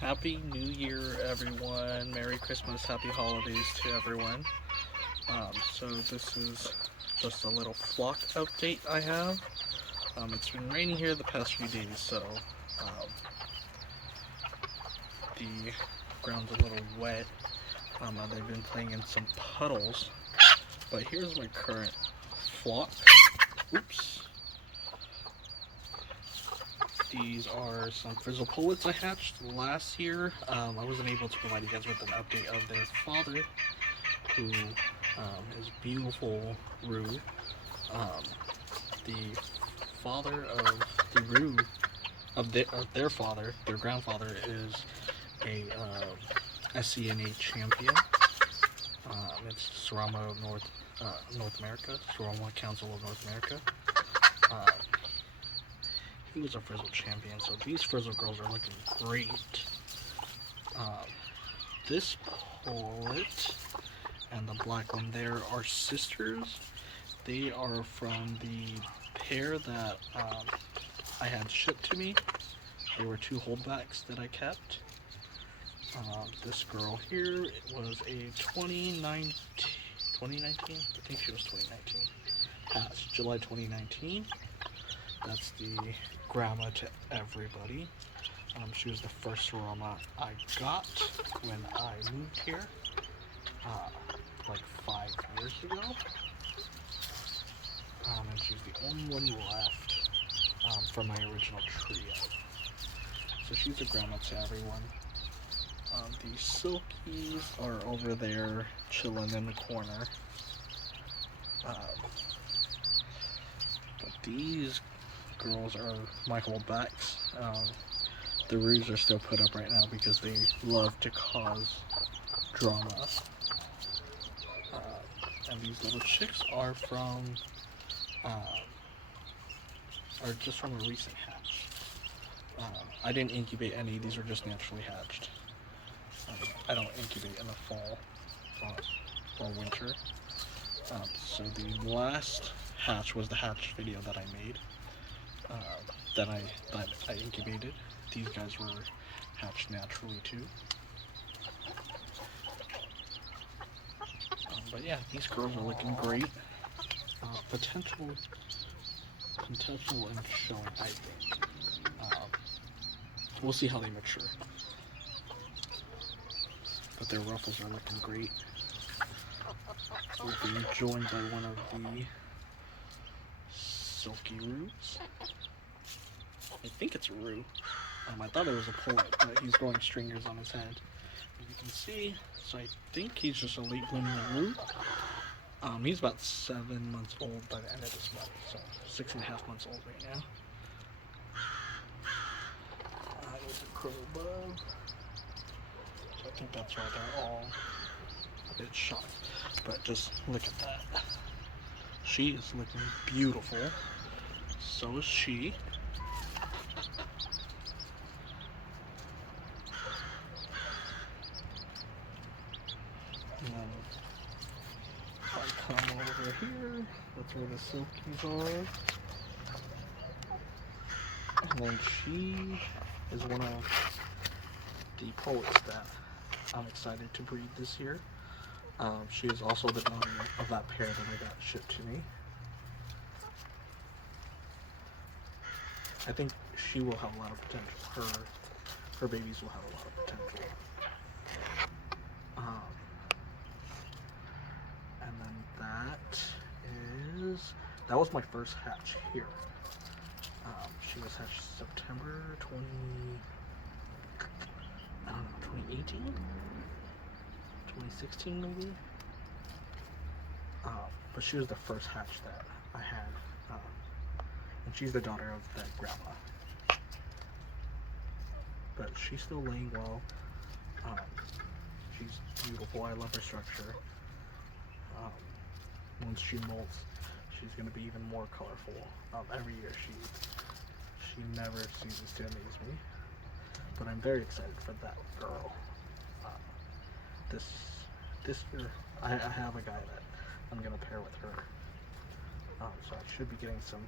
Happy New Year, everyone. Merry Christmas, Happy Holidays to everyone. So this is just a little flock update I have. It's been raining here the past few days, so the ground's a little wet. They've been playing in some puddles, but here's my current flock. Oops. These are some frizzle pullets I hatched last year. I wasn't able to provide you guys with an update of their father, who is beautiful Rue. The father of the Rue, of their father, their grandfather, is a SCNA champion. It's Serama North America, Serama Council of North America. He was a frizzle champion, so these frizzle girls are looking great. This pullet and the black one there are sisters. They are from the pair that I had shipped to me. They were two holdbacks that I kept. This girl here was a 2019, I think she was 2019, hatched July 2019. That's the grandma to everybody. She was the first Serama I got when I moved here, like 5 years ago. And she's the only one left from my original trio. So she's a grandma to everyone. The silkies are over there chilling in the corner. But these girls are my holdbacks. The Rues are still put up right now because they love to cause drama. And these little chicks are just from a recent hatch. I didn't incubate any; these were just naturally hatched. I don't incubate in the fall or winter. So the last hatch was the hatch video that I made. That I incubated. These guys were hatched naturally too. But yeah, these girls are looking great. Potential and showing, I think. We'll see how they mature. But their ruffles are looking great. We've been joined by one of the silky roots. I think it's a Rue. I thought it was a pullet, but he's growing stringers on his head, as you can see. So I think he's just a late blooming Rue. He's about 7 months old by the end of this month, so 6.5 months old right now. There's a crow above. So I think that's why they're all a bit shocked. But just look at that. She is looking beautiful. So is she. And then if I come over here, that's where the silkies are. And then she is one of the poets that I'm excited to breed this year. She is also the daughter of that pair that I got shipped to me. I think she will have a lot of potential. Her babies will have a lot of potential. And then that was my first hatch here. She was hatched September 2018? 2016 maybe? But she was the first hatch that I had. And she's the daughter of that grandma. But she's still laying well. She's beautiful. I love her structure. Once she molts, she's going to be even more colorful. Every year she never ceases to amaze me. But I'm very excited for that girl. This year I have a guy that I'm going to pair with her. So I should be getting some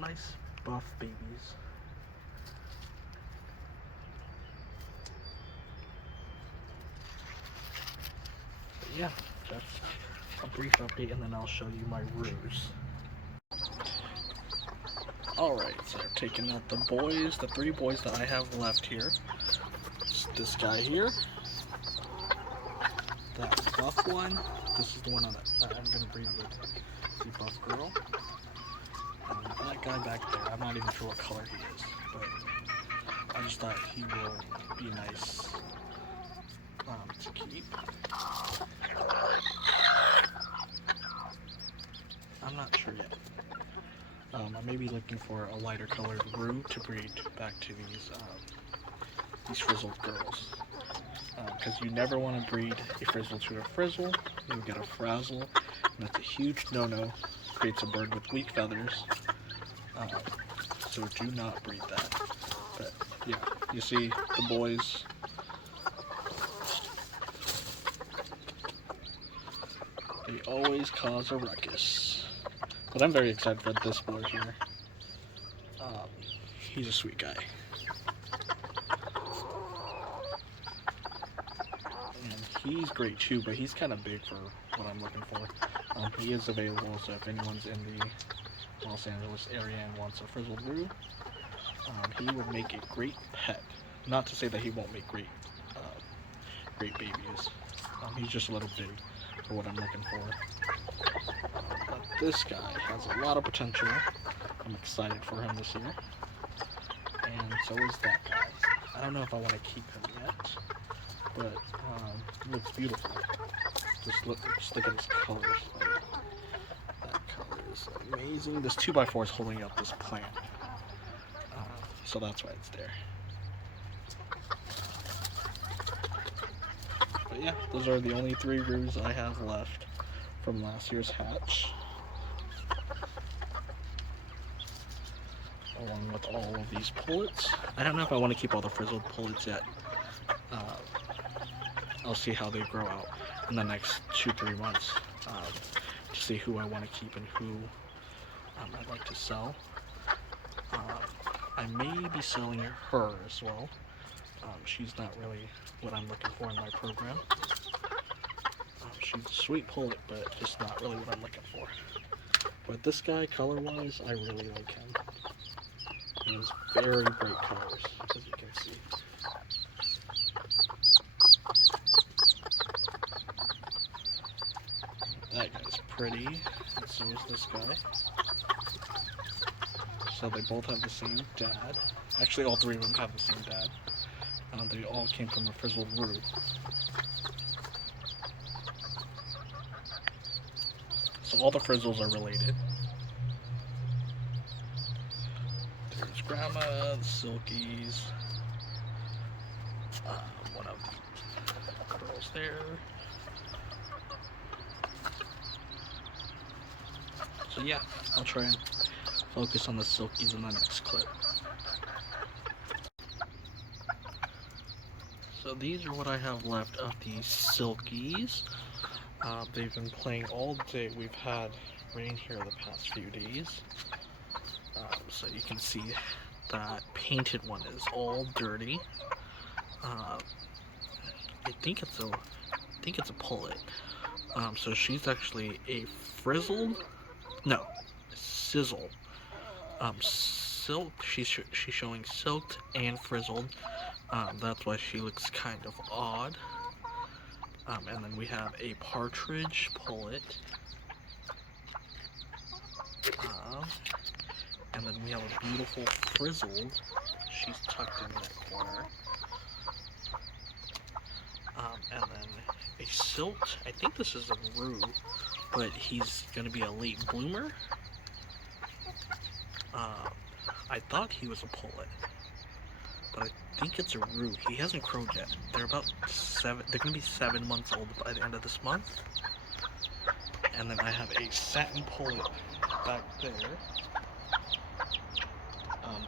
nice buff babies. yeah, just a brief update, and then I'll show you my ruse. Alright, so I've taken out the boys, the 3 boys that I have left here. It's this guy here, that buff one, this is the one that I'm going to breed with the buff girl, and that guy back there. I'm not even sure what color he is, but I just thought he will be nice to keep. I'm not sure yet. I may be looking for a lighter colored roux to breed back to these frizzled girls. Because you never want to breed a frizzle to a frizzle. You'll get a frazzle, and that's a huge no-no. Creates a bird with weak feathers. So do not breed that. But yeah, you see the boys. They always cause a ruckus. But I'm very excited for this boy here. He's a sweet guy. And he's great too, but he's kind of big for what I'm looking for. He is available, so if anyone's in the Los Angeles area and wants a frizzled roux, he would make a great pet. Not to say that he won't make great babies. He's just a little big for what I'm looking for. But this guy has a lot of potential. I'm excited for him this year. And so is that guy. I don't know if I want to keep him yet, but he looks beautiful. Just look at his colors. That color is amazing. This 2x4 is holding up this plant, so that's why it's there. But yeah, those are the only 3 roux I have left from last year's hatch, along with all of these pullets. I don't know if I want to keep all the frizzled pullets yet. I'll see how they grow out in the next 2-3 months to see who I want to keep and who I'd like to sell. I may be selling her as well. She's not really what I'm looking for in my program. She's a sweet pullet, but just not really what I'm looking for. But this guy, color-wise, I really like him. He has very bright colors, as you can see. That guy's pretty, and so is this guy. So they both have the same dad. Actually, all 3 of them have the same dad. They all came from a frizzled roux. So all the frizzles are related. There's Grandma, the Silkies, one of the girls there. So yeah, I'll try and focus on the Silkies in the next clip. So these are what I have left of the Silkies. They've been playing all day. We've had rain here the past few days. So you can see that painted one is all dirty. I think it's a pullet. So she's actually a frizzled, no, sizzle. Silk. She's showing silked and frizzled. That's why she looks kind of odd. And then we have a partridge pullet. And then we have a beautiful frizzled. She's tucked in that corner. And then a silked. I think this is a roux, but he's going to be a late bloomer. I thought he was a pullet, but I think it's a roux. He hasn't crowed yet. They're about 7. They're going to be 7 months old by the end of this month. And then I have a satin pullet back there.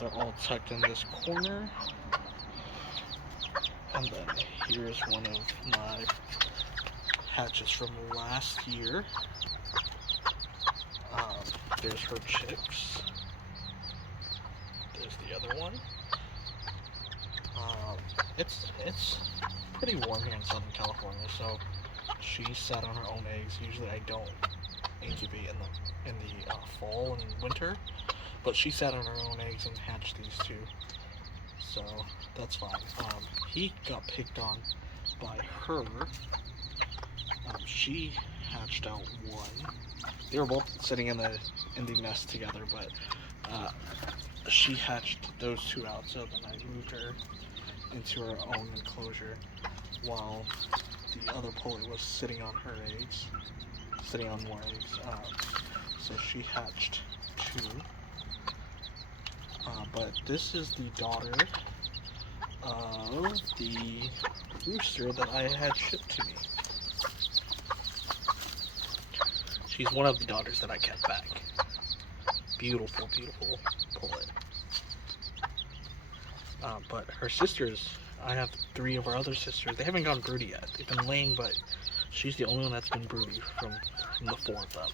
They're all tucked in this corner. And then here's one of my hatches from last year. There's her chicks. There's the other one. It's pretty warm here in Southern California, so She sat on her own eggs. Usually I don't incubate in the fall and winter, but she sat on her own eggs and hatched these two, so that's fine. He got picked on by her. She hatched out one. They were both sitting in the nest together, but she hatched those two out. So then I moved her into her own enclosure, while the other pullet was sitting on her eggs, sitting on more eggs. So she hatched two. But this is the daughter of the rooster that I had shipped to me. She's one of the daughters that I kept back. Beautiful, beautiful pullet. But her sisters, I have three of our other sisters. They haven't gone broody yet. They've been laying, but she's the only one that's been broody from the four of them.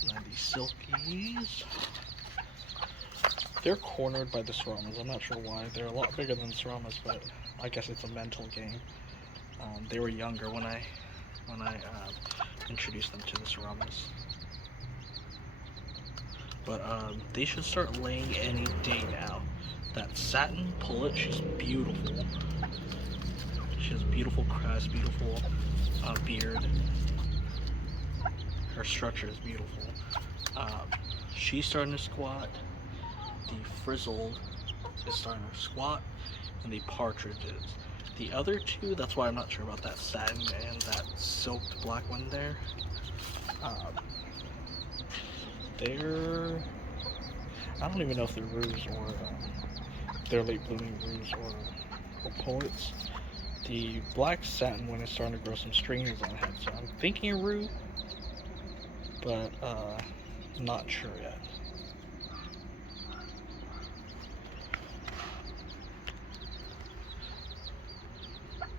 And then these silkies. They're cornered by the Seramas. I'm not sure why. They're a lot bigger than Seramas, but I guess it's a mental game. They were younger when I introduced them to the Seramas. But they should start laying any day now. That satin pullet, she's beautiful. She has beautiful crest, beautiful beard. Her structure is beautiful. She's starting to squat. The frizzled is starting to squat, and the partridges. The other two, that's why I'm not sure about that satin and that silked black one there. They're, I don't even know if they're roos or they're late blooming roos or pullets. The black satin one is starting to grow some stringers on the head, so I'm thinking a roo, but not sure yet.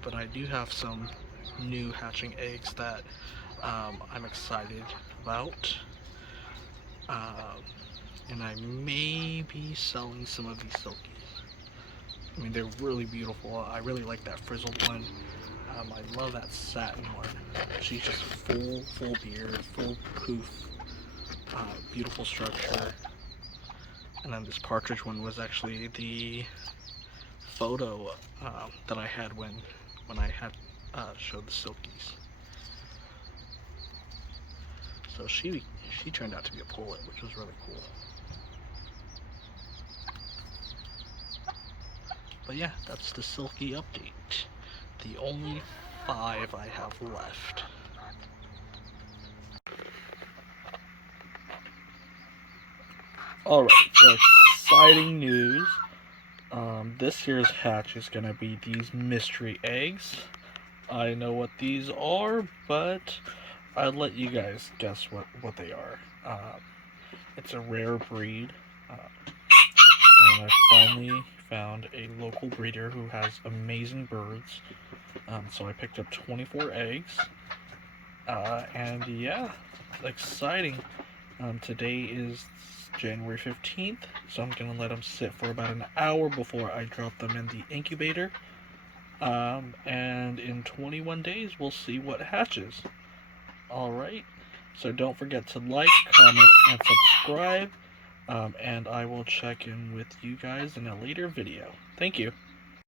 But I do have some new hatching eggs that I'm excited about. And I may be selling some of these silkies. I mean, they're really beautiful. I really like that frizzled one. I love that satin one. She's just full beard, full poof, beautiful structure. And then this partridge one was actually the photo that I had when I had showed the silkies. So she turned out to be a pullet, which was really cool. But yeah, that's the silky update. The only 5 I have left. Alright, so exciting news. This year's hatch is going to be these mystery eggs. I know what these are, but I'll let you guys guess what they are. It's a rare breed. And I finally found a local breeder who has amazing birds. So I picked up 24 eggs. And yeah, exciting. Today is January 15th, so I'm going to let them sit for about an hour before I drop them in the incubator. And in 21 days, we'll see what hatches. Alright, so don't forget to like, comment, and subscribe. And I will check in with you guys in a later video. Thank you.